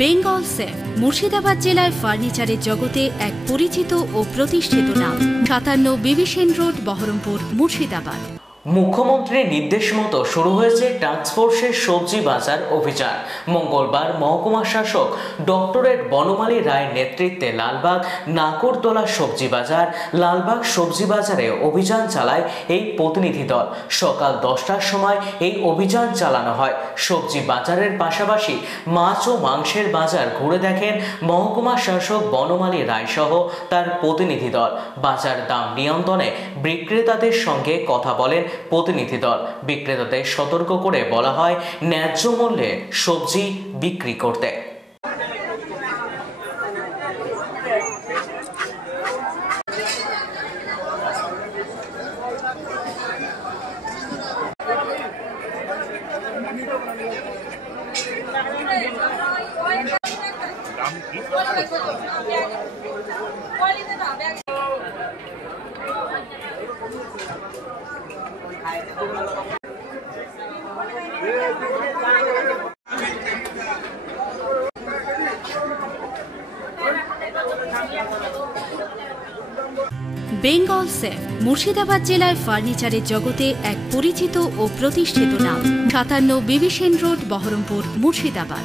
Bengal safe Murshidabad জেলায় ফার্নিচারের জগতে এক পরিচিত ও প্রতিষ্ঠিত নাম। ৫৭ বিবি সেন রোড, বহরমপুর, মুর্শিদাবাদ। মুখ্যমন্ত্রীর নির্দেশ মতো শুরু হয়েছে টাস্কফোর্সের সবজি বাজার অভিযান। মঙ্গলবার মহকুমা শাসক ডক্টরেট বনমালী রায়ের নেতৃত্বে লালবাগ নাকরতলা সবজি বাজার, লালবাগ সবজি বাজারে অভিযান চালায় এই প্রতিনিধি দল। সকাল 10টার সময় এই অভিযান চালানো হয়। সবজি বাজারের পাশাপাশি মাছ ও মাংসের বাজার ঘুরে দেখেন মহকুমা শাসক বনমালী রায় সহ তার প্রতিনিধি দল। বাজার দাম নিয়ন্ত্রণে বিক্রেতাদের সঙ্গে কথা বলেন প্রতিনিধি দল। বিক্রেতাদের সতর্ক করে বলা হয় ন্যায্য মূল্যে সবজি বিক্রি করতে। বেঙ্গল সেফ মুর্শিদাবাদ জেলায় ফার্নিচারের জগতে এক পরিচিত ও প্রতিষ্ঠিত নাম। ৫৭ বিবি সেন রোড, বহরমপুর, মুর্শিদাবাদ।